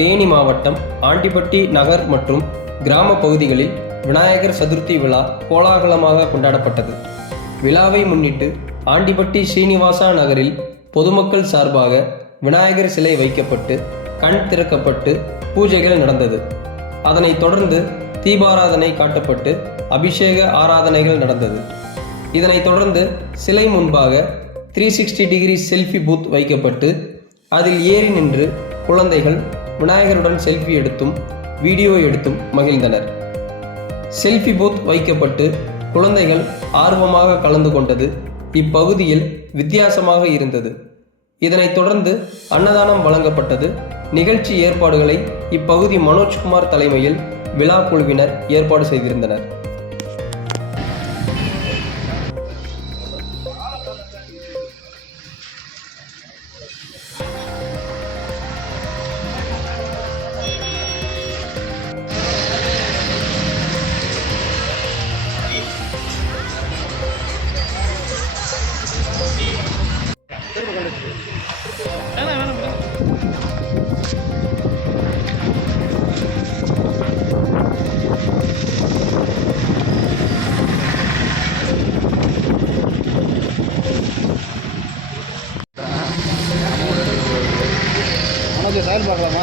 தேனி மாவட்டம் ஆண்டிப்பட்டி நகர் மற்றும் கிராம பகுதிகளில் விநாயகர் சதுர்த்தி விழா கோலாகலமாக கொண்டாடப்பட்டது. விழாவை முன்னிட்டு ஆண்டிப்பட்டி ஸ்ரீனிவாசா நகரில் பொதுமக்கள் சார்பாக விநாயகர் சிலை வைக்கப்பட்டு கண் திறக்கப்பட்டு பூஜைகள் நடந்தது. அதனைத் தொடர்ந்து தீபாராதனை காட்டப்பட்டு அபிஷேக ஆராதனைகள் நடந்தது. இதனைத் தொடர்ந்து சிலை முன்பாக 360 டிகிரி செல்ஃபி பூத் வைக்கப்பட்டு அதில் ஏறி நின்று குழந்தைகள் விநாயகருடன் செல்ஃபி எடுத்தும் வீடியோ எடுத்தும் மகிழ்ந்தனர். செல்ஃபி பூத் வைக்கப்பட்டு குழந்தைகள் ஆர்வமாக கலந்து கொண்டது இப்பகுதியில் வித்தியாசமாக இருந்தது. இதனைத் தொடர்ந்து அன்னதானம் வழங்கப்பட்டது. நிகழ்ச்சி ஏற்பாடுகளை இப்பகுதி மனோஜ்குமார் தலைமையில் விழா குழுவினர் ஏற்பாடு செய்திருந்தனர். சாயல் பார்க்கலாமா?